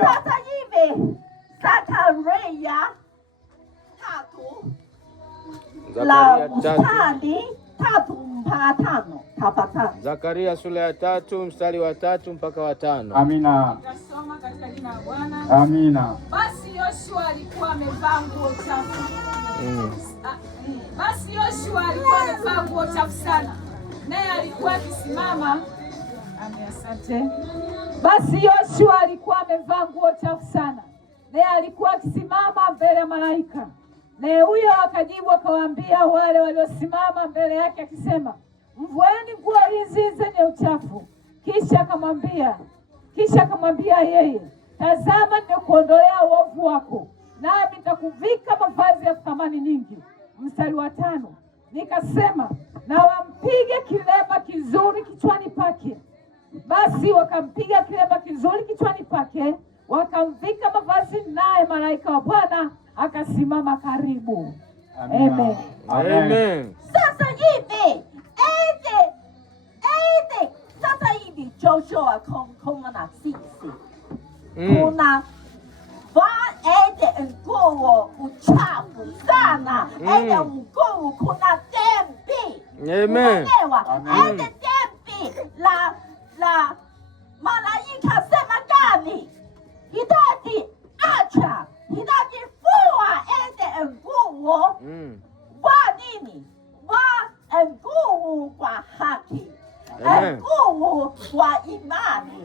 Sasa hivi Zakaria 3 la mstari 3 mpaka 5. Tafadhali. Zakaria sura ya 3 mstari wa 3 mpaka wa 5. Amina. Nasoma katika jina la Bwana. Amina. Basi Yoshua alikuwa amevaa nguo chafu. Basi Yoshua alikuwa amevaa nguo chafu sana, naye alikuwa akisimama. Asante. Basi Yoshua alikuwa amevaa nguo chafu sana, naye alikuwa akisimama mbele ya malaika. Naye huyo akajibu akawaambia wale waliosimama mbele yake akisema, mvueni nguo hizi zenye uchafu. Kisha akamwambia yeye, tazama, nimekuondolea uovu wako, nami nitakuvika mavazi ya thamani nyingi. Mstari wa 5, nikasema, na wampige kilemba kizuri kichwani pake. Basi wakampiga kilemba kizuri kichwani pake, wakamvika mavazi, naye malaika wa Bwana akasimama karibu. Amen. Amen. Sasa hivi sasa hivi Joshua kama na sisi kuna nguo uchafu sana, nguo kuna dhambi. Amen. Dhambi la malaika sema gani? Hitaji acha, hitaji fua nguo. Wa nini? Wa nguo kwa haki, nguo kwa imani,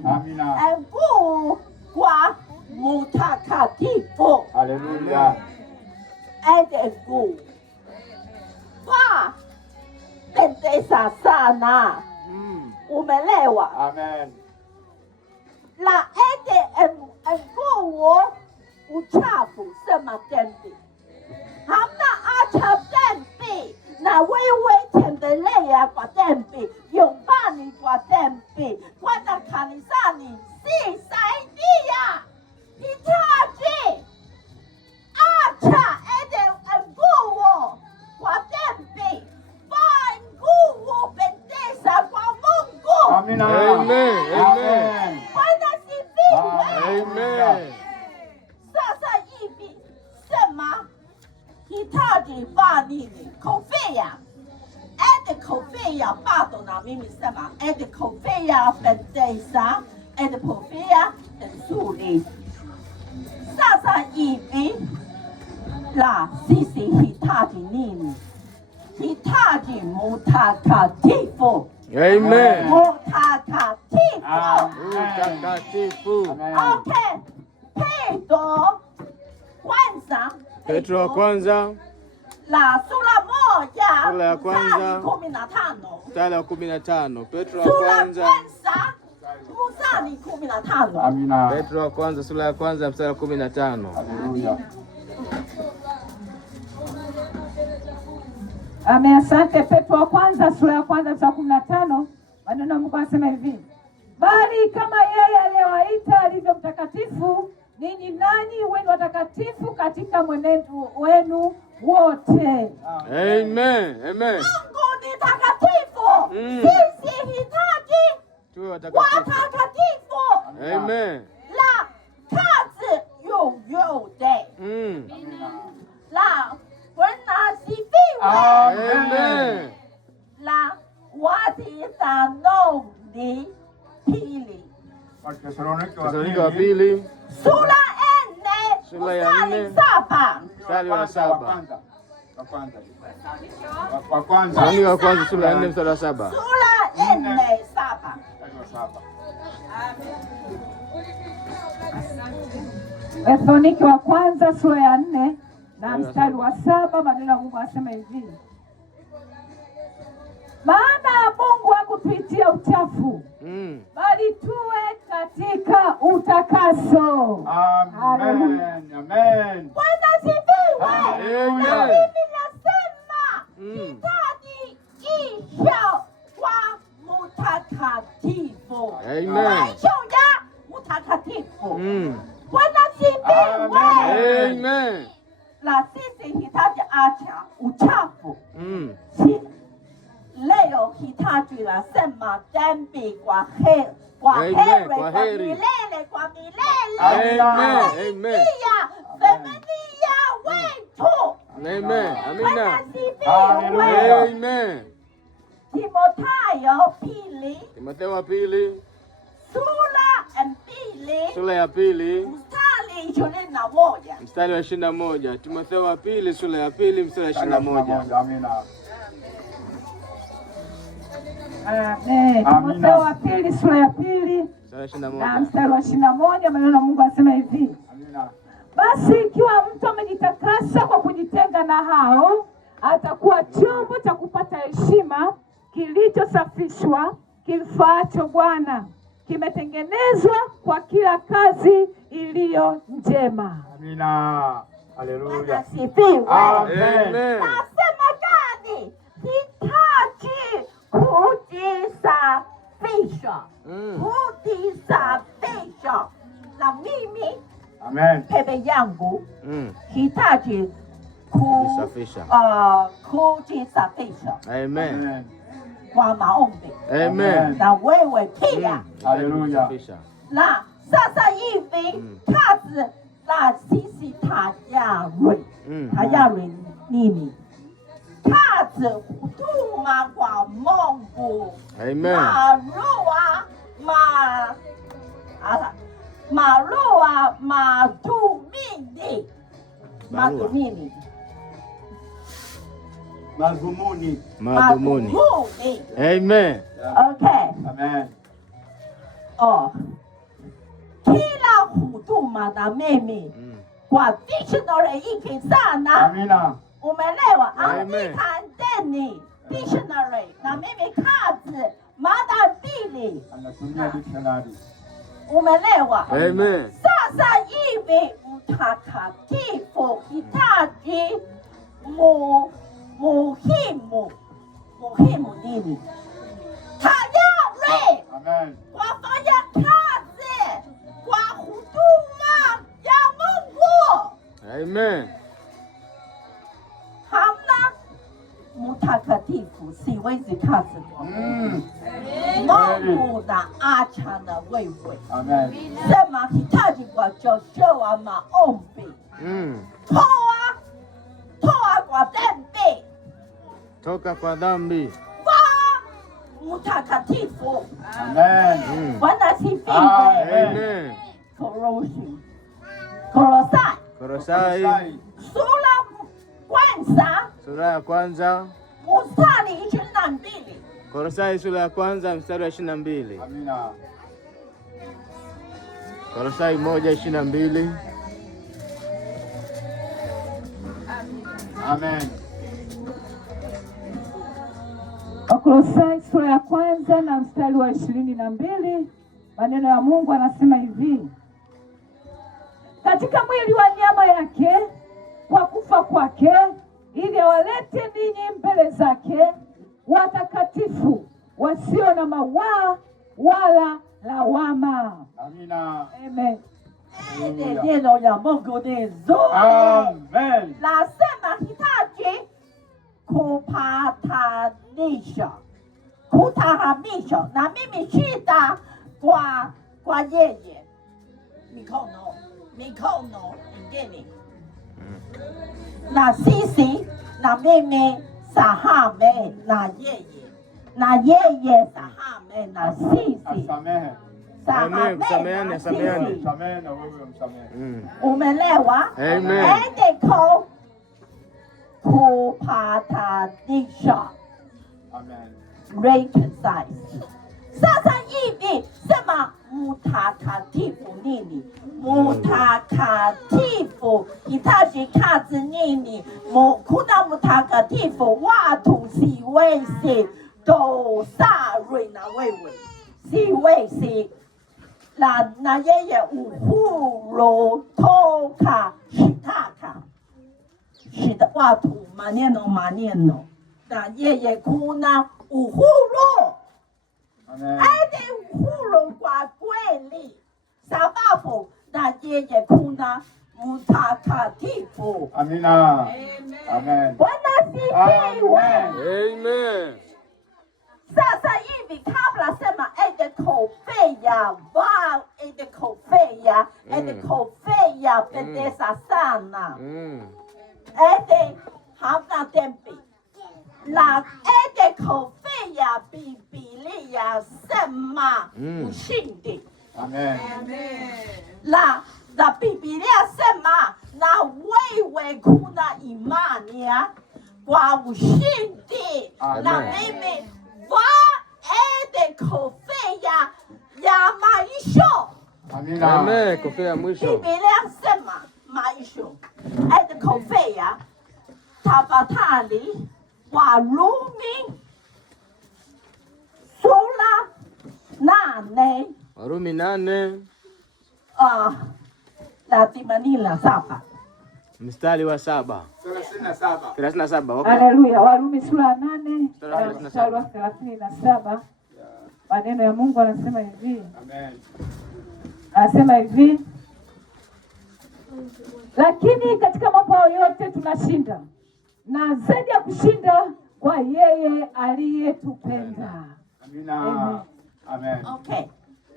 nguo kwa mutakatifu. Haleluya. Nguo pendeza sana. Umelewa? Amen. La nguo uchafu sema dhambi. Hamna acha dhambi, na wewe tembelea kwa dhambi, nyumbani kwa dhambi, kwenda kanisani si saidia. Hitaji acha nguo kwa dhambi, vaa nguo pendeza kwa Mungu. Amina. Amen. Amen. Bwana sifiwe. Amen. Sasa hivi sema hitaji vaa nini? Kofia. Kofia bado na mimi sema kofia pendeza, kofia nzuri. Sasa hivi la sisi hitaji nini? Hitaji mutakatifu. Amen. Mutakatifu. Mutakatifu. Okay. Petro wa kwanza la sura ya kwanza mstari wa 15. Petro wa kwanza mstari 15. Amina. Petro wa kwanza sura ya kwanza mstari wa 15. Haleluya. Asante. Petro wa kwanza sura ya kwanza mstari wa 15, maneno ya Mungu anasema hivi, bali kama yeye aliyewaita alivyo mtakatifu, ninyi nanyi wenu watakatifu katika mwenendo wenu wote. Amen. Amen. Mungu ni takatifu. Sisi hitaji tuwe watakatifu. Amen. La kazi yoyote. La Bwana sifiwe. Amen. La Wathesalonike pili. Wathesalonike wa pili Sura ya 4 mstari wa 7. Wa kwanza sura ya 4 mstari wa 7. Sura 4 7. Wathesalonike wa kwanza sura ya 4 na mstari wa 7, maneno ya Mungu anasema hivi, maana Mungu hakutuitia uchafu, bali tuwe katika utakaso. Amen. Amen. Bwana sifiwe. Na mimi nasema hitaji isha kwa mutakatifu. Amen. Maisha ya mutakatifu. Bwana sifiwe. Amen. La sisi hitaji acha uchafu. leo hitaji nasema dhambi kwa heri, kwa milele, kwa milele. Amen. Familia wetu. Amen. Amina. Amen. Timotheo wa pili sura ya pili mstari wa 21. Timotheo wa pili sura ya pili mstari wa 21. Amina. Timotheo wa pili sura ya pili na mstari wa 21, maneno ya Mungu anasema hivi. Amina. Basi ikiwa mtu amejitakasa kwa kujitenga na hao, atakuwa chombo cha kupata heshima, kilichosafishwa, kimfaacho Bwana, kimetengenezwa kwa kila kazi iliyo njema. Amina. Haleluya. Amen. Nasema gani? Hitaji kujisafisha. Kujisafisha. Na mimi pepe yangu hitaji kujisafisha. Amen. Kwa maombi. Amen. Na wewe pia. Haleluya. Na sasa hivi kazi la sisi tayari nini? Kazi huduma kwa Mungu. Amen. Madhumuni. Amen. Okay. Amen. Kila huduma na mimi kwa dictionary hiki sana. Amina. Umeelewa? Andika ndani dictionary na mimi kazi mada mbili. Anatumia dictionary. Umeelewa? Amen. Sasa hivi mtakatifu hitaji muhimu nini? Tayari. Amen. Wafanya kazi kwa huduma ya Mungu. Amen. Hamna mtakatifu siwezi kazi. Mungu na acha na wewe. Amen. Sema hitaji kwa Joshua maombi. Toa kwa dhambi. Toka kwa dhambi. Mtakatifu. Amen. Bwana sifiwe. Amen. Kolosai sura ya kwanza mstari 22. Kolosai sura ya kwanza mstari wa 22. Amina. Kolosai 1:22. Amen. Kolosai sura ya kwanza na mstari wa 22, maneno ya Mungu anasema hivi: katika mwili wa nyama yake kwa kufa kwake, ili awalete ninyi mbele zake watakatifu, wasio na mawaa wala lawama. Amina. Amen. Neno la Mungu ni nzuri. Amen. Nasema hitaji kutahamisha na mimi shida kwa yeye. Mikono ingine na sisi na mimi sahame na yeye sahame na sisi. Asamehe. Sameane. Samehe na wewe msamehe. Umelewa? Amen. Endeko kupatanisha. Amen. Reconcile. Sasa hivi sema mtakatifu nini? Mtakatifu hitaji kazi nini? Kuna mtakatifu watu siwezi dosari na wewe. Siwezi na yeye uhuru toka shitaka. Watu maneno na yeye kuna uhuru. Amen. Aide uhuru kwa kweli, sababu na yeye kuna mtakatifu. Amina. Amen. Amen. Bwana sifiwe. Amen. Sasa hivi kabla sema ende kofia, wow, ende kofia pendeza sana. Ende hamna tempe. La ende kofia Biblia sema ushindi. Amen. La Biblia sema na wewe kuna imani kwa ushindi. Na mimi ende kofia ya maisha. Amina. Amen. Kofia ya mwisho. Biblia sema maisha. Ende kofia tafadhali Warumi sura 8 Warumi 8 na 87 mstari wa 7. 37. Okay. Haleluya. Warumi sura ya 8 Mstari mstari wa 37. Maneno ya Mungu anasema hivi. Amen. Anasema hivi, lakini katika mambo yote tunashinda, na zaidi ya kushinda kwa yeye aliyetupenda. Amina. Amen. Okay.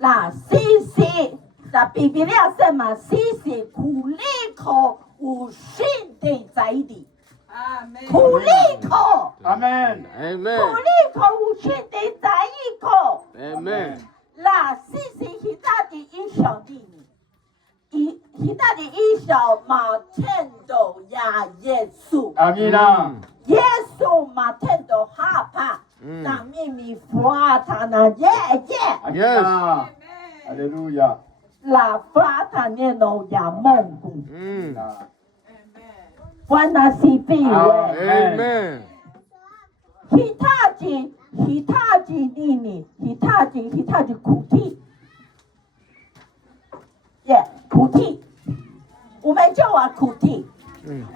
La sisi na Biblia sema sisi kuliko ushindi zaidi. Amen. Kuliko. Amen. Amen. Kuliko ushindi zaidi. Amen. La sisi hitaji isha nini? Hitaji isha matendo ya Yesu. Amina. Yesu matendo hapa. Na mimi fuata na yeye. Yes. Hallelujah. La fuata neno ya Mungu. Bwana sifiwe. Amen. Hitaji nini? Hitaji kutii. Kutii. Umejua kutii.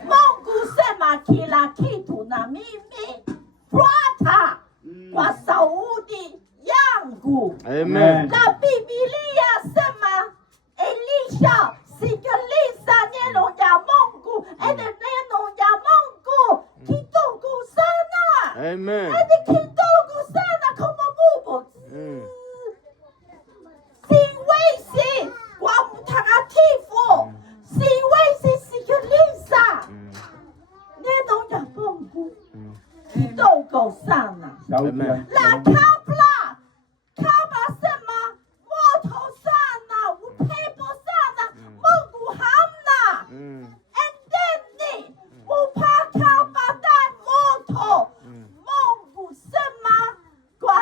Mungu sema kila kitu na mimi fuata kwa sauti yangu. Amen. Na Biblia sema Elisha sikiliza neno ya Mungu. Ende neno ya Mungu kidogo sana. Amen. Ende kidogo sana kama bubu. Siwezi kwa mtakatifu. Siwezi sikiliza neno ya Mungu kidogo sana. Amen. La kabla sema moto sana, upepo sana, Mungu hamna. Endeni mpaka baadaye moto. Mungu sema kwa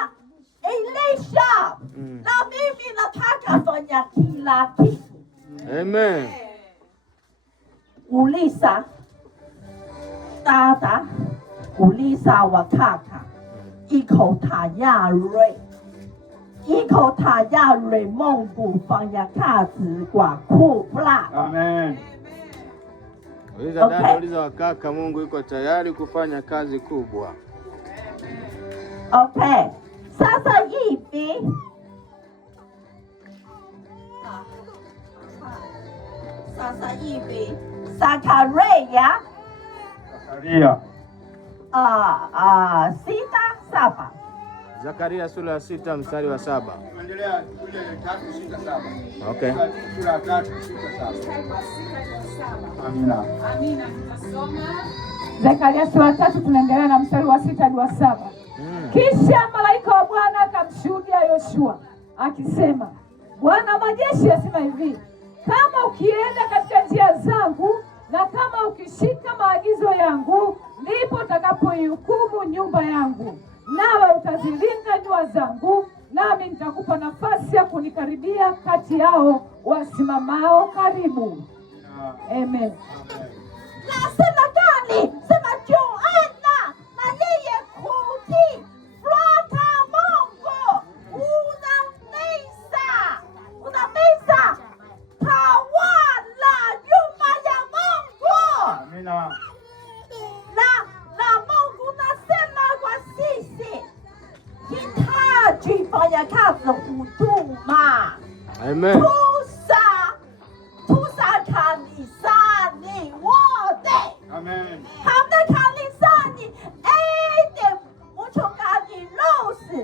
Elisha, na mimi nataka fanya kila kitu. Amen. Uliza dada, uliza wakaka, iko tayari Mungu fanya kazi kwa kubwa. Amen. Uliza dada, uliza wakaka, Mungu yuko tayari kufanya kazi kubwa. Okay. Sasa hivi Zakaria 6:7. Zakaria sura ya 6 mstari wa 7. Endelea kule 3:6-7. Okay. Sura 3:6-7. Amina. Amina, tutasoma Zakaria sura 3 tunaendelea na mstari wa 6 hadi wa 7. Kisha malaika wa Bwana akamshuhudia Yoshua akisema, Bwana majeshi asema hivi, kama ukienda katika njia zangu na kama ukishika maagizo yangu, ndipo utakapoihukumu nyumba yangu, nawe utazilinda nyua zangu, nami nitakupa nafasi ya kunikaribia kati yao wasimamao karibu. Amen. Nasema gani? Sema Joana na yeye kuti fuata Mungu. Unameza tawala nyumba ya Mungu. Amina. Na Mungu nasema kwa sisi hitaji fanya kazi huduma. Amen. Tusa kanisani wote. Amen. Hamna kanisani ende mchungaji Rose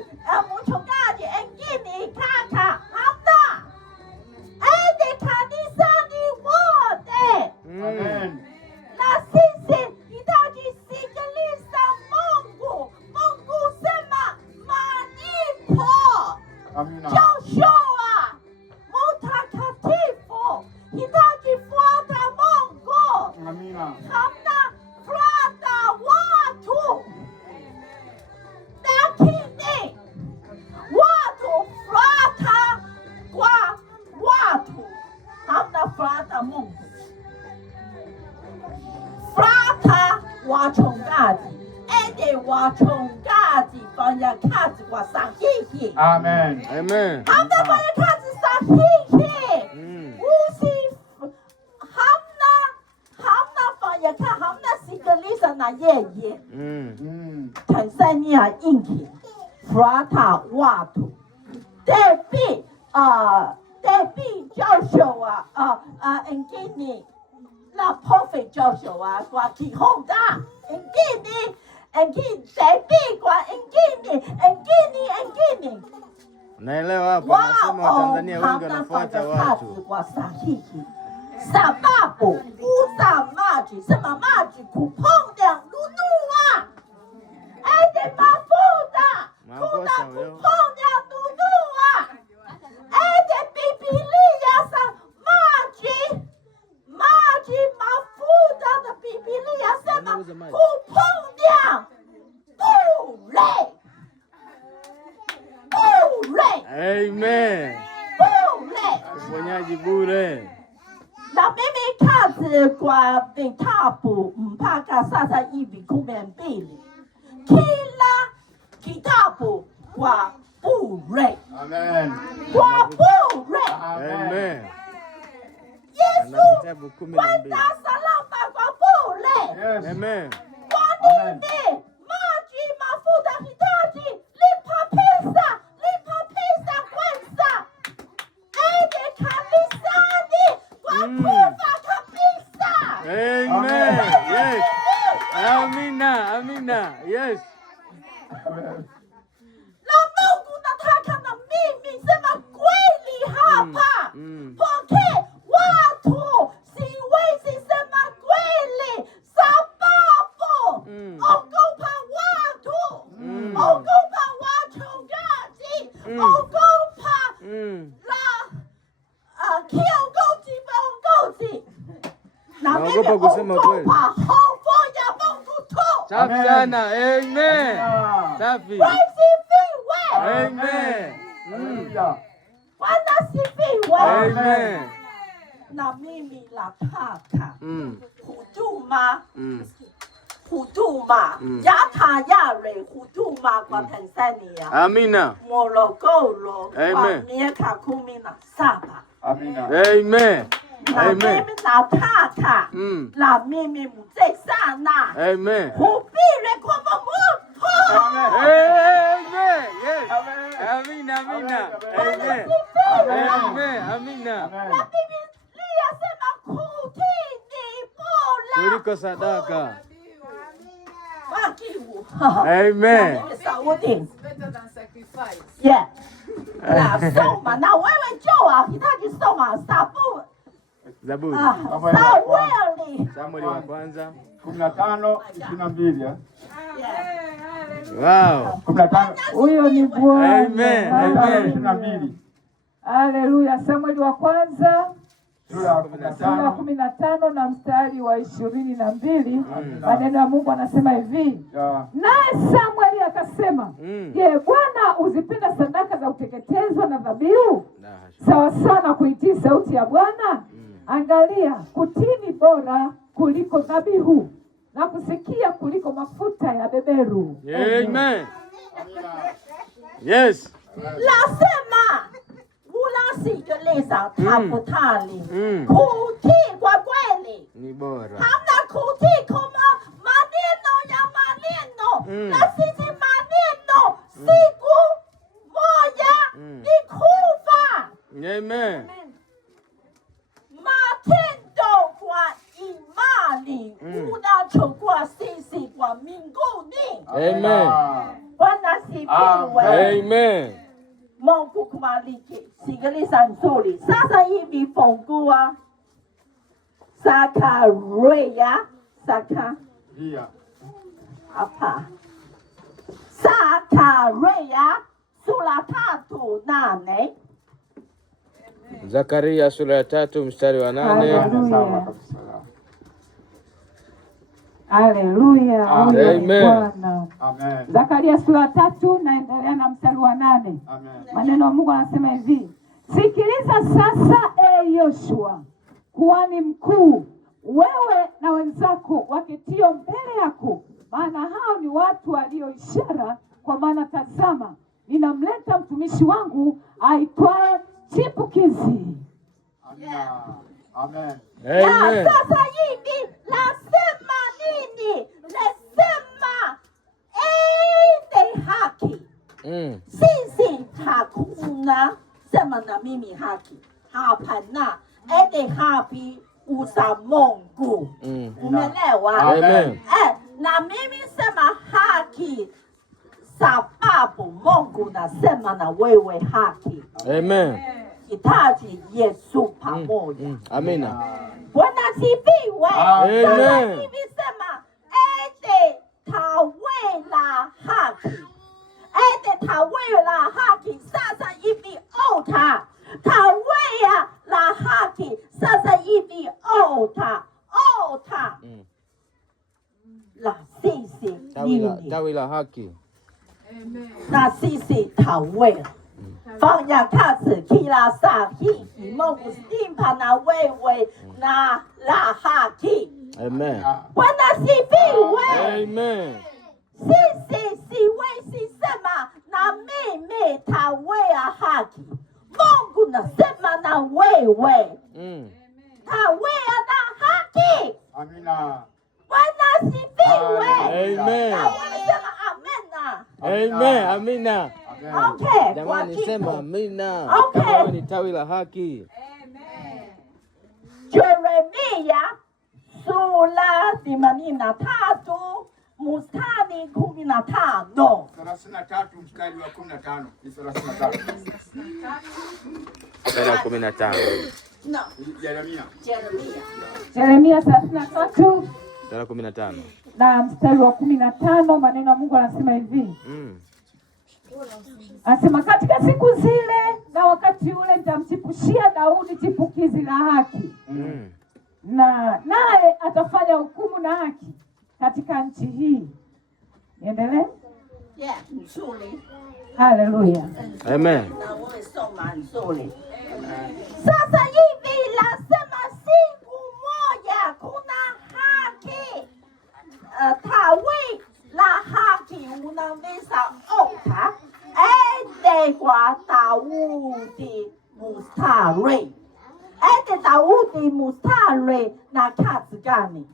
Joshua mtakatifu, hitakifuata Mungu. Amina. Hamna fuata watu, lakini watu fuata kwa watu. Hamna fuata Mungu. Fuata wachungaji, ende wachungaji fanya kazi kwa sahihi. Amen. Amen. Hamna fanya kazi sahihi. Hamna sikiliza na yeye. Tanzania ingi fuata watu. Debi Joshua engine la prophet Joshua kwa Kihonda engine Debi kwa engine. Naelewa hapo, anasema Watanzania wengi wanafuata watu kwa sahihi. Sababu uza maji, sema maji kuponda nunua. Ende mafuta kuna kuponda nunua. Ende Biblia sa maji mafuta na Biblia sema kuponda bure. Amen. Bure. Uponyaji bure. Na mimi kazi kwa vitabu mpaka sasa hivi 12. Kila kitabu kwa bure. Amen. Kwa bure. Amen. Yesu kwenda salama kwa bure. Yes. Amen. Kwa nini? Maji mafuta hitaji lipa pesa kwanza. Ende kanisani kwa kufa kabisa. Amen. Yes. Amina. Yes. Na Mungu nataka na mimi sema kweli hapa. Poke watu siwezi sema kweli sababu ogopa watu. Ogopa wachungaji. Ogopa kiongozi. Na mimi Naogopa kusema kweli. hofu ya Mungu tu. Safi sana. Amen. Safi. Wasifiwe. Amen. Hallelujah. Bwana sifiwe. Amen. Na mimi nataka huduma ya tayari huduma kwa Tanzania. Amina. Morogoro kwa Amen. miaka 17. Amina. Amen. Na Amen. mimi nataka na mimi mzee sana Amen. hubiri kwa Mungu. Amen. Yes. Amen. Amina. Bwana Amen. sifiwe. Amina. Na Biblia sema kutini bora Kuliko sadaka. wakivu. Amen. Saudi. Yeah. Na soma na wewe njoo hitaji soma sababu Zaburi. Samueli. Samueli wa kwanza. 15:22. Wow. 15. Huyo ni Bwana. Amen. Amen. 22. Haleluya. Samueli wa kwanza Sura ya sura ya 15 na mstari wa 22. Maneno ya Mungu anasema hivi. Naye Samueli akasema, je, Bwana uzipenda sadaka za kuteketezwa na dhabihu sawa sana kuitii sauti ya Bwana? Angalia, kutii ni bora kuliko dhabihu na kusikia kuliko mafuta ya beberu. Amen. Yes. Lasema unasikiliza tafadhali. Kutii kwa kweli Ni bora. hamna kutii kama maneno ya maneno. Na sisi maneno siku moja ni kufa. Amen. Matendo kwa imani unachukua sisi kwa mbinguni. Amen. Bwana sifiwe. Amen. Mungu kubariki. Sikiliza nzuri. Sasa hivi fungua Zakaria. Hapa. Zakaria sura 3:8. Zakaria sura ya 3 mstari wa 8. Haleluya. Amen. Amen. Zakaria sura 3 naendelea na mstari wa 8. Maneno ya Mungu anasema hivi: sikiliza sasa, Yoshua kuhani mkuu, wewe na wenzako waketio mbele yako, maana hao ni watu walio ishara, kwa maana tazama, ninamleta mtumishi wangu aitwaye chipukizi. Amen. Amen. Sasa hivi nasema nini? Nasema ende haki. Sisi hakuna sema na mimi haki. Hapana. Ende haki uza Mungu. Umeelewa? Amen. Na mimi sema haki sababu Mungu nasema na wewe haki. Amen. Hitaji Yesu pamoja. Amina. Bwana sifiwe. Amen. Mimi sema ende tawela haki. Ende tawela haki. Sasa hivi ota. Tawela la haki. Sasa hivi ota. Ota. La sisi nini? Tawi la haki. Na sisi tawela. Fanya kazi kila saa hii. Mungu simpa na wewe na la haki. Amen. Bwana sifiwe. Amen. Sisi siwezi sema na mimi tawea haki. Mungu nasema na wewe. Tawea na haki. Amina. Bwana sifiwe. Amen. Sema amena. Amen. Amina. Okay. Jamani sema amina. Okay. Kama wewe ni tawi la haki. Yeremia sura 83 mstari 15. 33 mstari wa 15. 33. Mstari wa 15. No. Yeremia. Yeremia 33 Mstari wa 15. na mstari wa 15. Maneno ya Mungu anasema hivi. Anasema katika siku zile na wakati ule nitamchipushia Daudi chipukizi la haki. Na naye atafanya hukumu na haki katika nchi hii. Niendelee? Yeah, nzuri. Haleluya. Amen. Na wewe soma nzuri. Sasa hivi lazima siku moja kuna haki. Tawi la haki unaweza ota ende kwa Daudi mustari. Ende Daudi mustari na kazi gani?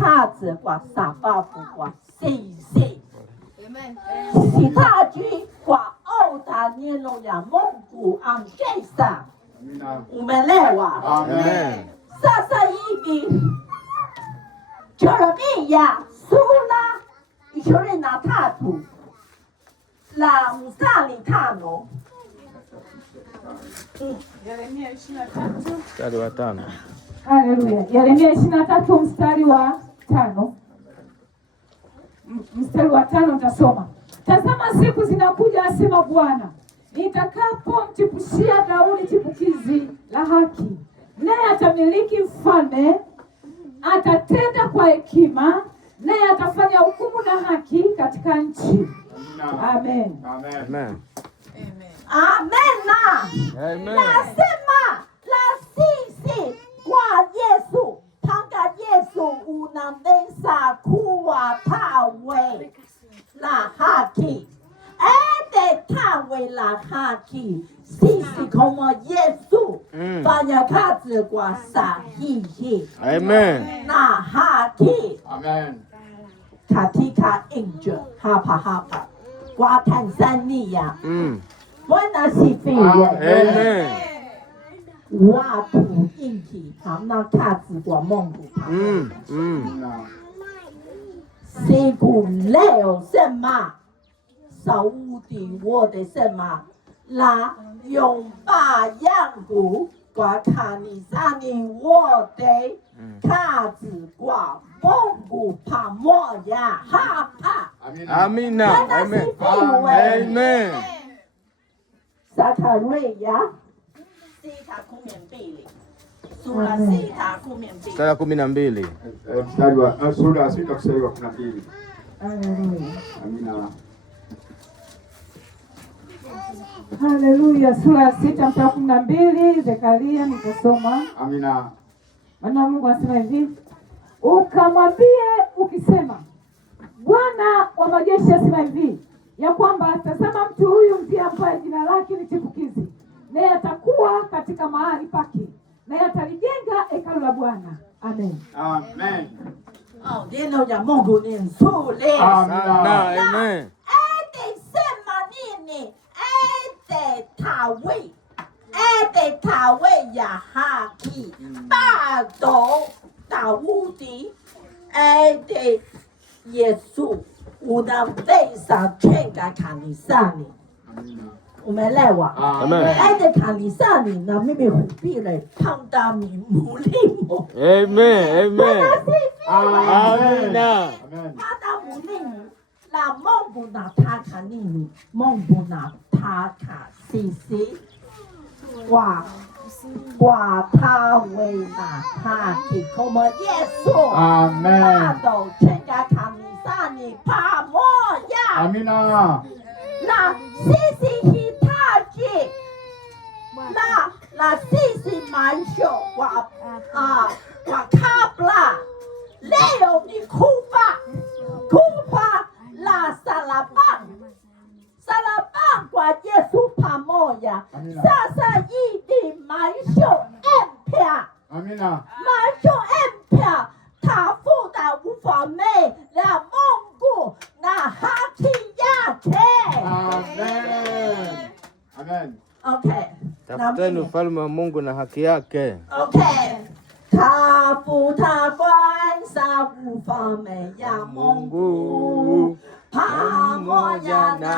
Kazi kwa sababu kwa sisi. Sihitaji kwa ota neno ya Mungu angeza. Umeelewa? Amen. Sasa hivi Yeremia sura 23 la mstari 5. Yeremia 23 Mstari wa 5. Haleluya. Yeremia 23 mstari wa 5. Mstari wa 5 utasoma. Tazama siku zinakuja, asema Bwana, nitakapomchipushia Daudi chipukizi la haki, naye atamiliki mfalme, atatenda kwa hekima, naye atafanya hukumu na haki katika nchi. Amen. Amen. Amena. Amen. Nasema la sisi kwa Yesu. Tanga Yesu unaweza kuwa tawe la haki. Ende tawe la haki. Sisi kama Yesu fanya kazi kwa sahihi. Amen. Na haki. Amen. Katika nchi hapa kwa Tanzania. Bwana sifiwe. Amen. Watu nchi hamna kazi kwa Mungu. Siku leo sema sauti wote sema la nyumba yangu kwa kanisani wote kazi kwa Mungu pamoja hapa. Amina. Amen. Amen. Zakaria 6:12. Sura 6:12. Sura 12. Mstari wa sura ya 6 mstari wa 12. Amina. Haleluya. Sura ya 6 mstari wa 12, Zekaria nitasoma. Amina. Maana Mungu anasema hivi, ukamwambie ukisema, Bwana wa majeshi asema hivi, ya kwamba tazama mtu huyu ndiye ambaye jina lake ni chipukizi, naye atakuwa katika mahali pake, naye atalijenga hekalu la Bwana. Amen. Amen. Neno la Mungu ni nzuri. Amen. Sema nini? Tawe ya haki. Bado Daudi Yesu unaweza jenga kanisani. Umeelewa? Amen. Kanisani na mimi hubiri panda mulimo. Amen. Amen. Amina. Panda mulimo na Mungu nataka nini? Mungu nataka sisi kwa tawe na haki kama Yesu. Amen. Bado jenga kanisani pamoja. Amina. Na sisi hitaji na sisi maisha kwa kabla leo ni kufa la salabani kwa Yesu pamoja. Sasa hii maisha mpya. Amina. Maisha mpya, tafuta ufalme la Mungu na haki yake. Amen. Amen. Okay. Tafuteni ufalme wa Mungu na haki yake. Okay. Tafuta kwanza ufalme ya Mungu pamoja na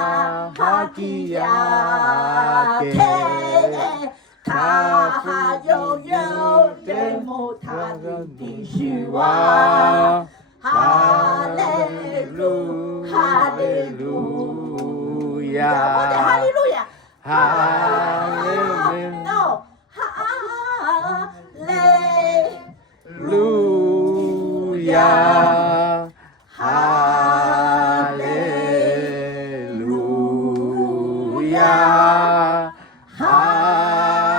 haki yake. Hayo yote mutazidishiwa. Hallelujah. Hallelujah. Hallelujah. Hallelujah. No. Hallelujah. Hallelujah. Hallelujah.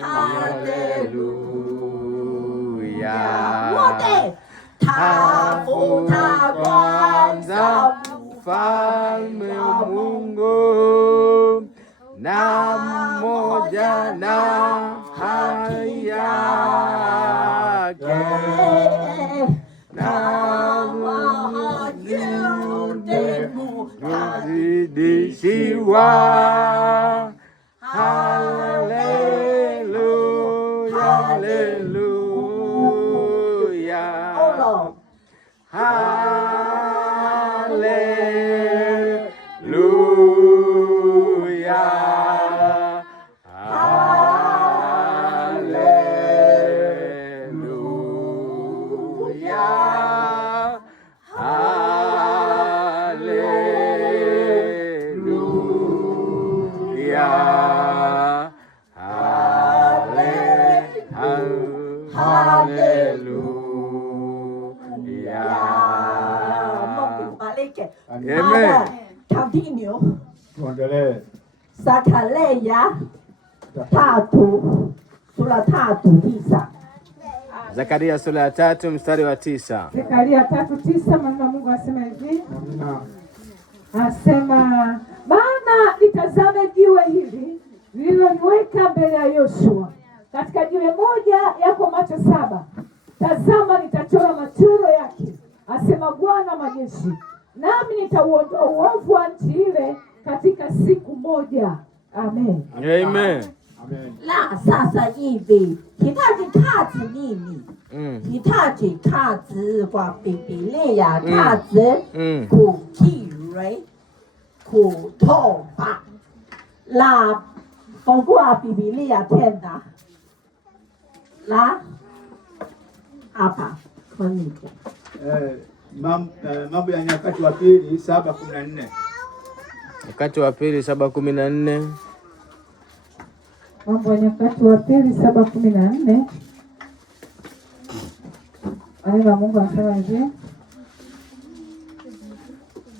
Hallelujah. Tafuta kwanza ufalme wa Mungu na mmoja na haki yake, na mutazidishiwa. Hallelujah. Hallelujah. Hallelujah. Hallelujah. Hallelujah. Amen. Continue. Tuendelee. Zakaria 3 sura 3:9. Zakaria sura ya 3 mstari wa 9. Zekaria 3:9, maneno ya Mungu asema hivi. Amina. Asema, maana litazame jiwe hili lililoniweka mbele ya Yoshua, katika jiwe moja yako macho 7. Tazama nitachora machoro yake, asema Bwana majeshi, nami nitauondoa uovu wa nchi ile katika siku moja. Amen. Amen. Amen. La sasa hivi hitaji kazi nini? Hitaji kazi kwa Biblia, kazi kutoba. La fungua Biblia tena. La hapa konike. Mambo ya Nyakati wa Pili 7:14. Nyakati wa Pili 7:14. Mambo ya Nyakati wa Pili 7:14. Neno la Mungu anasema hivi.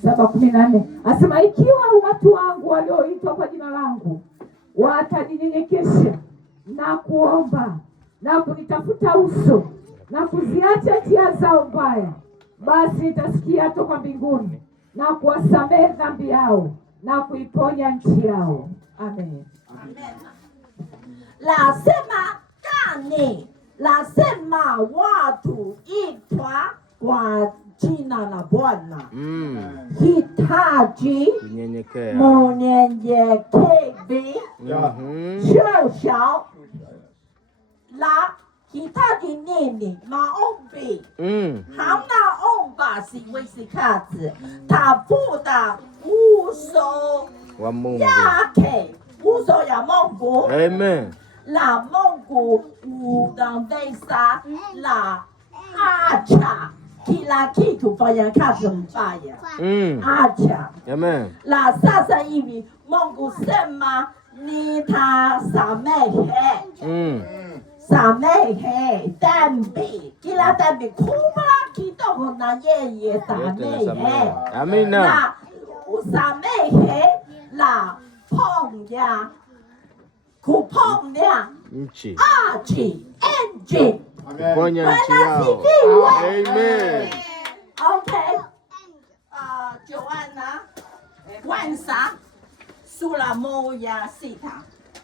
7:14. Asema ikiwa watu wangu walioitwa kwa jina langu watajinyenyekesha na kuomba na kunitafuta uso na kuziacha njia zao mbaya, basi nitasikia toka mbinguni na kuwasamehe dhambi yao na kuiponya nchi yao. Amen. Amen. Lasema gani? Lasema watu itwa kwa jina la Bwana. Hitaji kunyenyekea. Munyenyekevu. Shosha. La hitaji nini? Maombi. Hamna omba siwezi kazi. Tafuta uso wa Mungu yake. Uso ya Mungu. Amen. La Mungu udaweza la acha kila kitu fanya kazi mbaya. Acha. Amen. La sasa hivi Mungu sema nitasamehe. Samehe dhambi. Kila dhambi kubwa kidogo na yeye samehe. Amina. Na usamehe la ponya. Kuponya nchi. Nchi. Kuponya nchi yao. Amen. Okay. Joanna kwanza sura 1:6.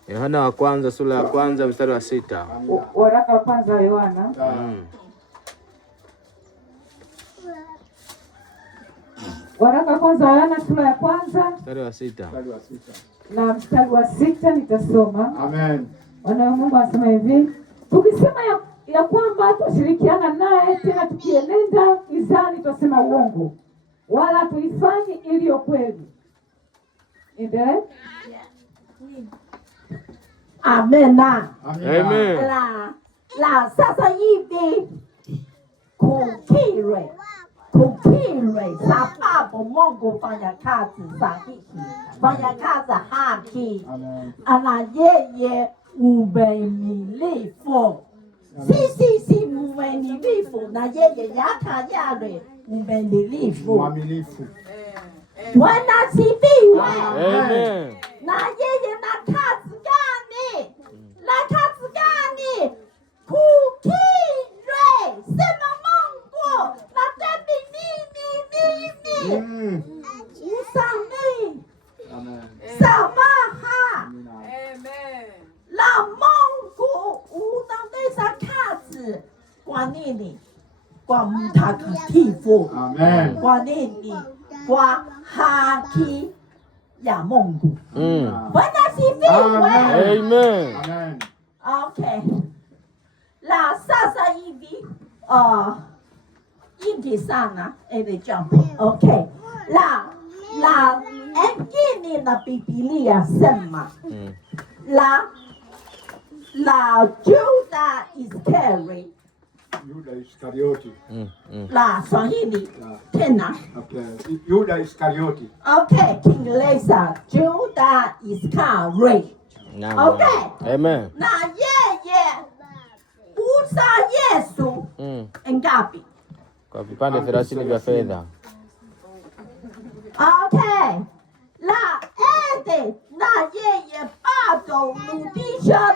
Yohana wa kwanza sura ya kwanza mstari wa 6. Waraka wa kwanza wa Yohana. Waraka wa kwanza wa Yohana sura ya kwanza mstari wa 6. Na mstari wa 6 nitasoma. Amen. Wana wa Mungu anasema hivi, tukisema ya kwamba tushirikiana naye tena tukienenda gizani twasema uongo, wala tuifanyi iliyo kweli. Endelee. Amen. Amen. La sasa hivi kukiri sababu Mungu fanya kazi sahihi, fanya kazi haki. Ana yeye umemilifu. Si umemilifu na yeye yaka yale umemilifu. Mwaminifu. Bwana sifiwe. Amen. Na yeye na kazi gani? Na kazi gani? Kukiri. Sema Mungu na dhambi mimi. Usamehe. Samaha. Amen. La Mungu unaweza kazi. Kwa nini? Kwa mtakatifu. Amen. Kwa nini? Kwa haki ya Mungu. Bwana sifiwe. Amen. Amen. Okay. La sasa hivi ingi sana ele jambo. Okay. La engine na Biblia sema la Juda Iskari. Yuda Iskarioti. La Swahili tena. Okay. Yuda Iskarioti. Okay, Kiingereza Juda Iskari. Okay. Amen. Na yeye uza Yesu ngapi? Kwa vipande 30 vya fedha. Okay. La ende na yeye bado rudisha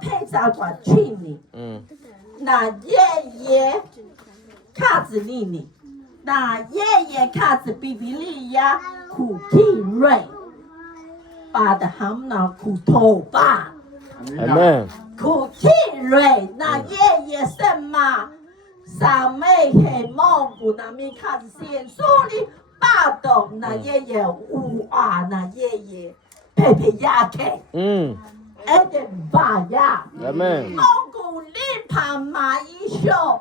pesa kwa chini. Na yeye kazi nini? Na yeye kazi Biblia kukiri. Baada hamna kutoba. Amen. Kukiri na yeye sema samehe Mungu na mikazi si nzuri, bado na yeye na yeye pepe yake ende mbaya. Amen. Mungu lipa maisha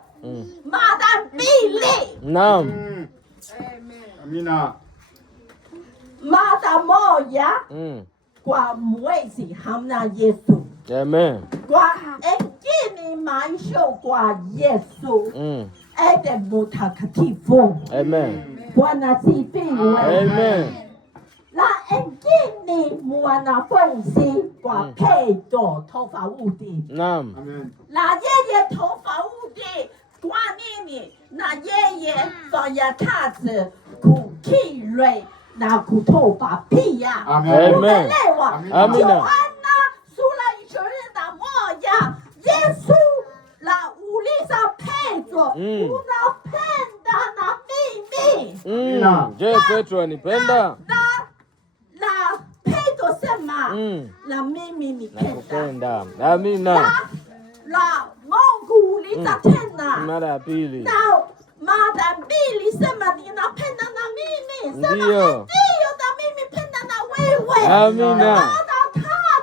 mara mbili. Naam. Amina. Mara moja Mm. kwa mwezi hamna Yesu. Amen. Kwa engine maisha kwa Yesu. Mm. Ede mutakatifu. Amen. Bwana sifiwe. Amen. Na engine mwanafunzi kwa Petro tofauti. Naam. Amen. Na yeye tofauti kwa nini? Na yeye fanya kazi kukiri na kutoa pia. Amen. Umeelewa? Amina. Yohana sura 21 Yesu la uliza Petro, unapenda na mimi? Mm. Je, Petro anipenda? Na Petro sema na mimi nipenda. Nakupenda. Amina. La Mungu uliza tena Mara ya pili. na mara mbili sema ninapenda na mimi. Sema Ndiyo. ndio na mimi penda na wewe. Amina.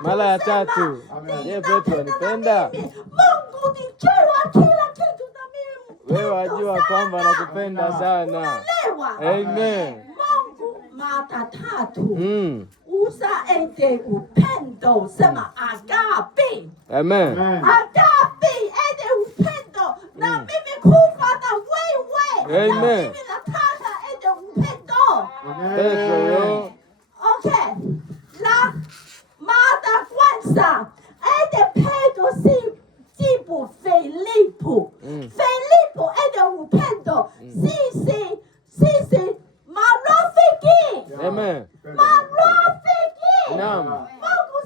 Mara ya sema, tatu. Amen. Je, Petro anipenda? Mungu ni jua kila kitu na mimi. Wewe wajua kwamba nakupenda sana. Unaelewa? Amen. Mungu mara tatu. Mm. Usaide upendo sema agape. Amen. Amen. Agape ede upendo na mimi kufa na wewe. Amen. Na mimi nataka ede upendo. Petro Amen. yo. Okay. La mada kwanza ede Pedro jibu Filipo. Filipo ede upendo. Sisi marafiki. Amen. Marafiki. Naam. Mungu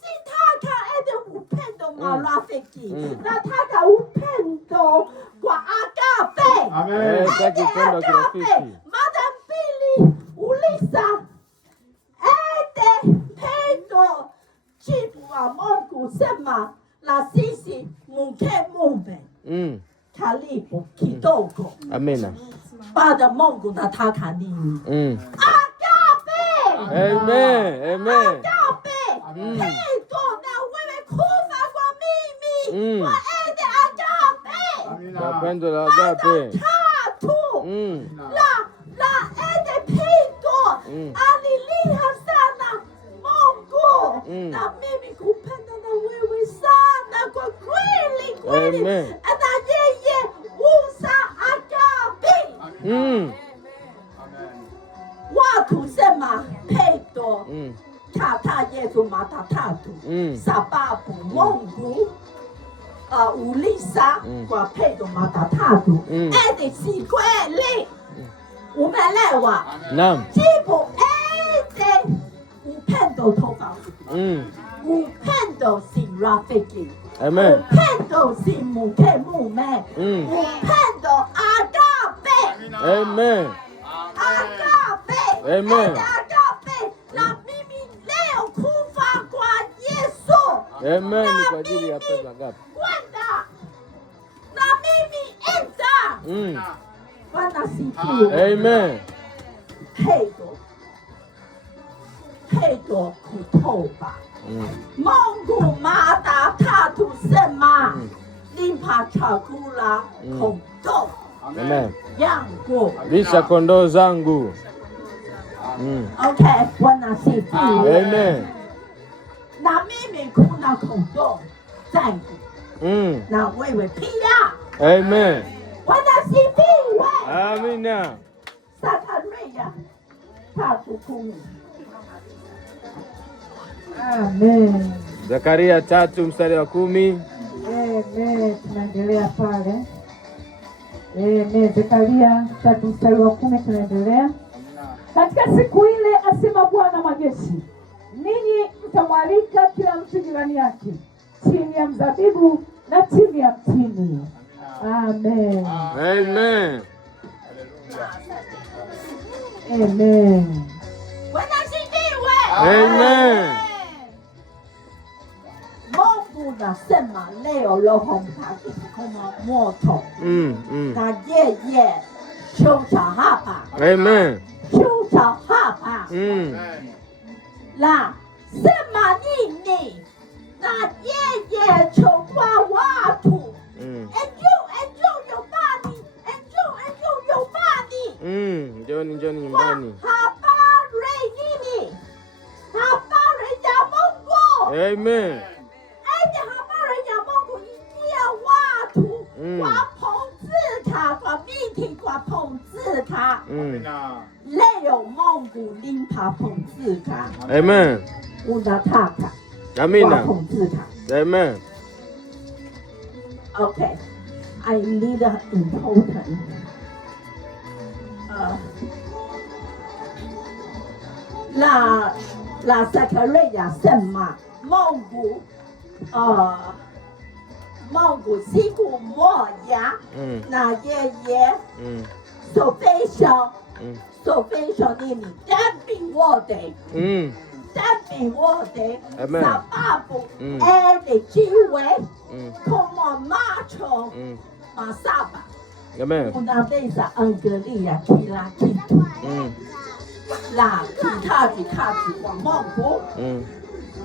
sitaka ede upendo marafiki. Nataka upendo kwa agape. Amen. Sitaki upendo wa kirafiki. Mada mbili uliza ede Pedro jibu wa Mungu sema la sisi mke mume karibu kidogo. Amina. Baada Mungu nataka nini? Agape. Amen. Amen. Agape. Pedro na wewe kufa kwa mimi. Kwa ede agape. Amina. Kwa pendo la agape. Tatu. La ede Pedro alilia sana Mungu na mimi kupenda na wewe sana kwa kweli kweli. Amen. Na yeye usa agape. Mm. Watu sema Pedro kata Yesu mara tatu sababu Mungu uliza kwa Pedro mara tatu ede si kweli. Umeelewa? Naam. Jibu ede upendo tofauti. Upendo si rafiki. Amen. Upendo si mke mume. Upendo agape. Amen. Agape. Amen. Agape. Na mimi leo kufa kwa Yesu. Amen. Ni kwa ajili ya pendo agape. Kwenda. Na mimi enda. Bwana sifiwe. Amen. Pedro kutoba. Mungu mara tatu sema nipa chakula kondoo Amen. yangu. Lisha kondoo zangu. Okay, Bwana sifiwe. Amen. Na mimi kuna kondoo zangu. Na wewe pia. Amen. Bwana sifiwe. Amina. Zakaria 3:10. Amen. Zakaria 3 mstari wa 10. Amen. Tunaendelea pale. Amen. Zakaria 3 mstari wa 10 tunaendelea. Katika siku ile asema Bwana majeshi, ninyi mtamwalika kila mtu jirani yake chini ya mzabibu na chini ya mtini. Amen. Amen. Amen. Bwana sifiwe. Amen. Mungu nasema leo Roho Mtakatifu kama moto. Na yeye shusha hapa. Amen. Shusha hapa. La sema nini? Na yeye chukua watu. Enjoy your body. Enjoy your body. njoni nyumbani. Habari nini? Habari ya Mungu. Amen. Habari ya Mungu ikia watu wapumzika kwa viti kwa pumzika. Leo Mungu limpa pumzika. Amen. Unataka. Amina. Pumzika. Amen. Okay. I need an important. La Zakaria sema Mungu siku moja na yeye salvation nini? Dhambi wote. Dhambi wote sababu jiwe kama macho masaba. Amen. Unaweza angalia kila kitu. La kitabu kwa Mungu.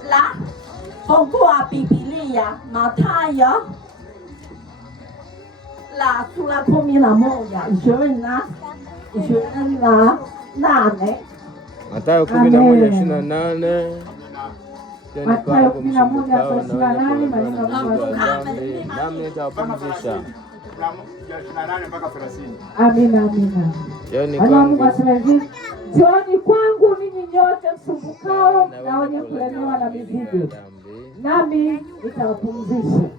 La fungua Biblia Mathayo. La sura 11 28. Mathayo 11:28. Mathayo 11:28 maneno nami nitawapumzisha. Amina, amina. Mungu asema hivi, njooni kwangu ninyi nyote msumbukao na wenye kulemewa na mizigo, nami nitawapumzisha.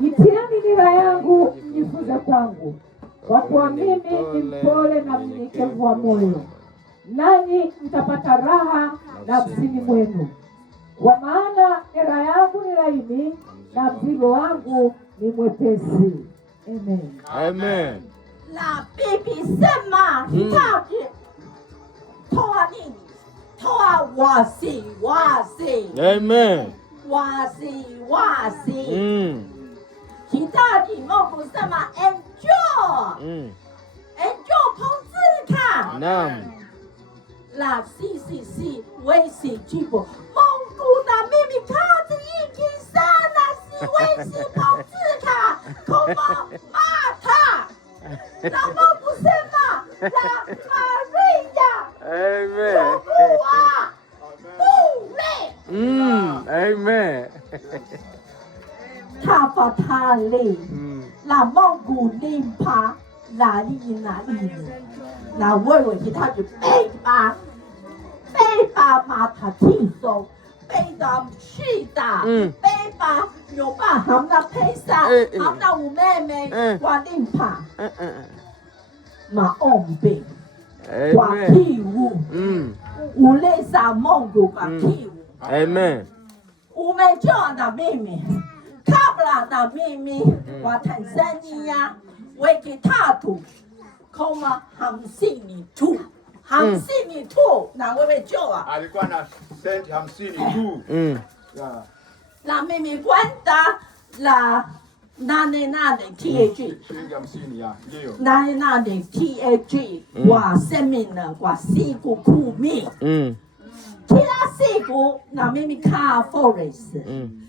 Jitieni nira yangu, mjifunze kwangu, kwa kuwa mimi ni mpole na mnyenyekevu wa moyo, nanyi mtapata raha nafsini mwenu. Kwa maana nira yangu ni laini na mzigo wangu ni mwepesi. Amen. Amen. La Bibi sema hitaji toa nini? Toa wasi. Amen. Wasi. Hitaji Mungu sema enjoy. Enjoy pumzika. Naam. La si wezi jibu. Mungu na mimi kazi nyingi sana siwezi pumzika. Kama mata. Na Mungu sema la Maria. Amen. Amen. Tafadhali la Mungu limpa la lini na wewe hitaji beba matatizo, beba shida, beba nyumba hamna pesa, hamna umeme, walimpa maombi kwa kiu. Uleza Mungu kwa kiu. Amen. Umejua na mimi kabla na mimi wa Tanzania wiki 3,50 tu. 50 tu na wewe jua. Alikuwa na senti 50 tu. Na mimi kwenda la 88 TAG. Shilingi 50 ya. Ndio. 88 TAG kwa seminar kwa siku 10. Kila siku na mimi kaa forest.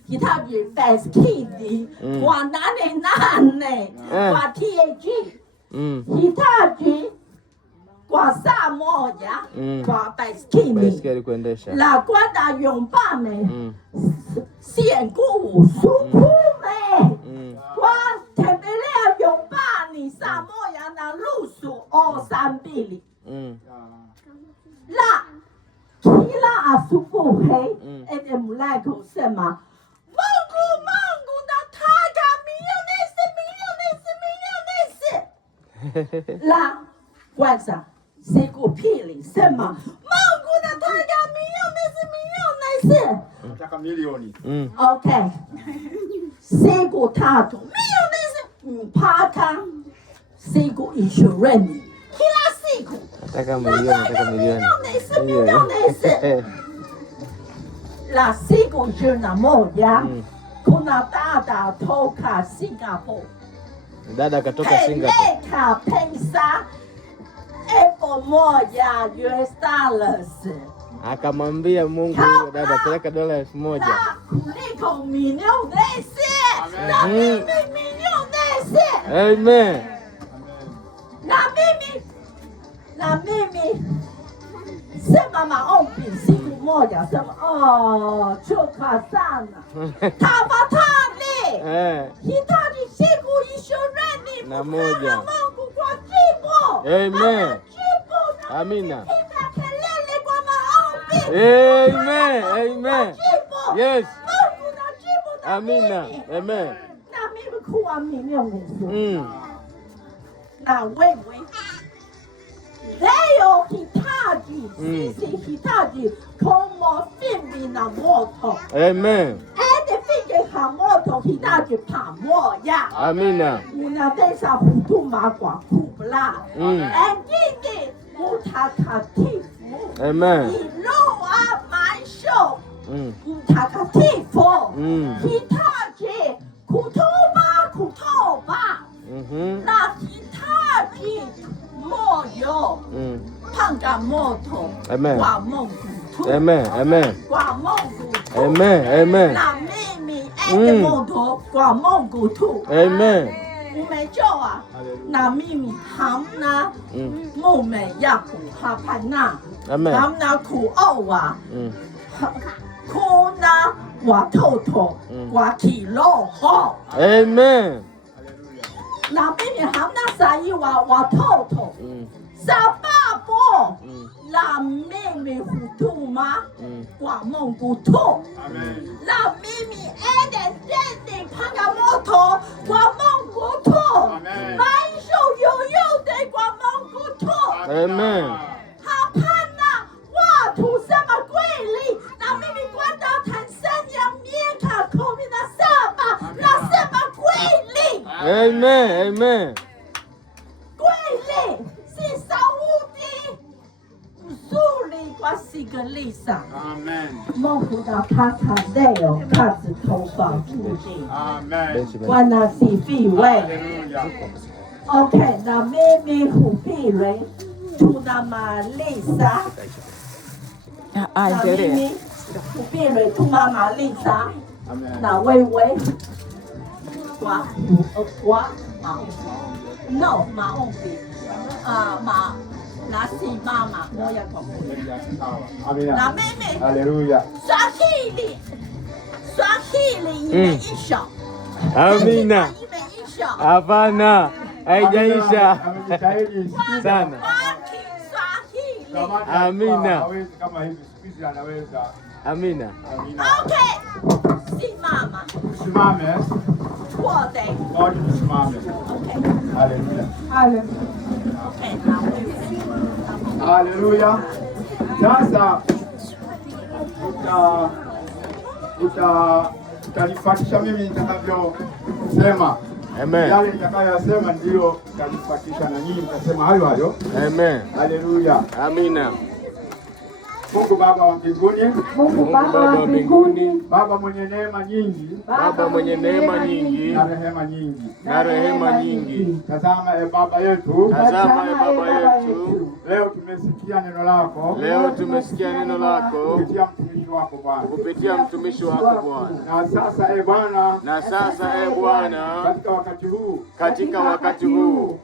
Hitaji basketi kwa 88 kwa TAG. Hitaji kwa saa moja kwa baiskeli kuendesha. La kwenda nyumbani sie nguvu sukume kwa tembelea nyumbani saa moja na nusu au saa 2. La kila asubuhi ende mlango sema Mungu nataka milionesi. La kwanza siku pili sema Mungu nataka milionesi. Nataka milioni. Okay. Siku 3 milionesi mpaka siku 20. Kila siku Nataka milioni. La siku 21 kuna dada toka Singapore. Dada katoka Singapore. Peleka pesa $1,000. Akamwambia Mungu, dada peleka $1,000. Kuliko milionesi. Na mimi milionesi. Amen. Na mimi sema maombi siku moja, sema choka sana. Tafadhali hitaji siku 21 Mungu kwa jibu. Amen. Amina. Kelele kwa maombi. Amen. Amen. Yes. Mungu najibu. Amina. Amen. Na mimi kuamini Mungu. Na wewe leo hitaji, sisi hitaji kama fimbi na moto. Amen. Fimbi na moto hitaji pamoja. Amina. Unaweza huduma kwa kubla. Engine mtakatifu. Amen. Iloa maisha mtakatifu. Hitaji kutoba. Na hitaji moyo panga moto kwa Mungu tu. Amen. Amen. Kwa Mungu tu. Amen. Amen. Na mimi moto kwa Mungu tu. Amen. Umejua na mimi hamna mume yako hapana. Amen. Hamna kuoa. Kuna watoto wa kiroho. Amen. Na mimi hamna sahi wa watoto. Sababu la mimi huduma kwa Mungu tu. La mimi endeni panga moto kwa Mungu tu. Maisha yoyote kwa Mungu tu. Amen. Hapana watu sema kweli. Na mimi kwenda Tanzania miaka 17 nasema kweli. Amen. Amen. Kweli si sauti nzuri kwa sikiliza. Amen. Mungu nataka leo kazi tofauti. Amen. Bwana sifiwe. Hallelujah. Okay, na mimi hubiri tunamaliza. Na mimi hubiri tunamaliza. Amen. Na wewe kwa maombi. Nasimama moja kwa moja. Amina. Na mimi Hallelujah. Swahili imeisha. Amina. Imeisha. Hapana, haijaisha sana. Swahili. Amina. Hawezi kama hivi, siku hizi anaweza. Amina. Amina. Okay. Simama. Tusimame. Wote. Wote tusimame. Okay. Hallelujah. Okay, now. Hallelujah. Sasa utanifuatisha mimi nitakavyosema. Amen. Yale nitakayoyasema ndio utanifuatisha na nyinyi mtasema hayo hayo. Amen. Hallelujah. Amina. Mungu Baba wa mbinguni, Mungu Baba wa mbinguni, Baba mwenye neema nyingi, Baba mwenye neema nyingi na rehema nyingi. na rehema nyingi. Tazama Baba yetu, Tazama Baba yetu, leo tumesikia neno lako. leo tumesikia neno lako kupitia mtumishi wako Bwana. kupitia mtumishi wako Bwana. Na sasa Bwana, Na sasa Bwana, katika wakati huu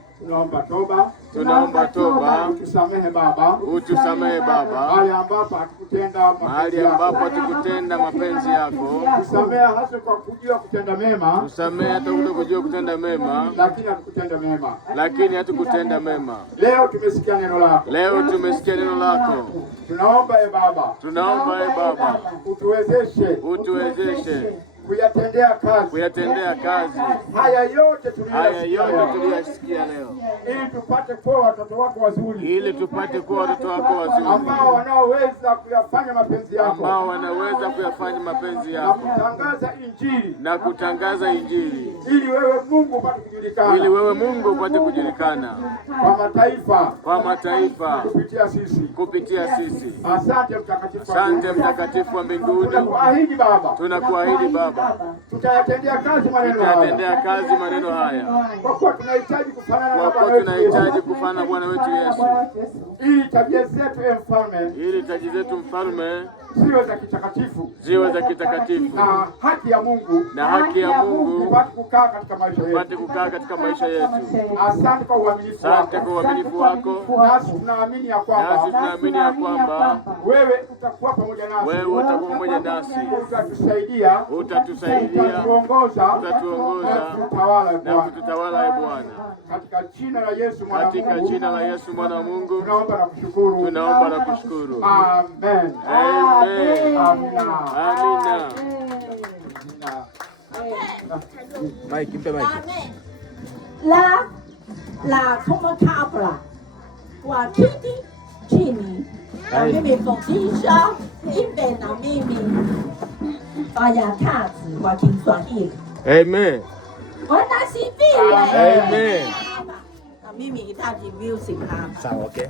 tunaomba toba, utusamehe Baba, mahali ambapo hatukutenda mapenzi yako, tusamehe hasa kwa kujua kutenda mema, tusamehe hata kujua kutenda mema, lakini hatukutenda mema. Leo tumesikia neno lako, tunaomba Baba, utuwezeshe kuyatendea kazi haya yote tuliyosikia leo, ili tupate kuwa watoto wako wazuri, ambao wanaweza kuyafanya mapenzi yako, na kutangaza injili, ili wewe Mungu upate kujulikana kwa mataifa kupitia sisi. Asante mtakatifu wa mbinguni, tunakuahidi Baba, tutayatendea kazi maneno haya, kwa kuwa tunahitaji kufanana na Bwana wetu Yesu, ili tabia zetu mfalme ziwe za kitakatifu, na haki ya Mungu ipate kukaa katika maisha yetu. Asante kwa uaminifu wako. Nasi tunaamini ya kwamba wewe utakuwa pamoja nasi, utatusaidia, utatuongoza na kututawala Bwana. Katika jina la Yesu mwana wa Mungu tunaomba na kushukuru. Amen. Amina. Mike, mpe Mike. La como cabra wakiti chini na mimi fundisha imbe na mimi fanya kazi kwa Kiswahili. Amen. Wanasifiwe. Amen. Na mimi hitaji music hapa. Sawa, okay.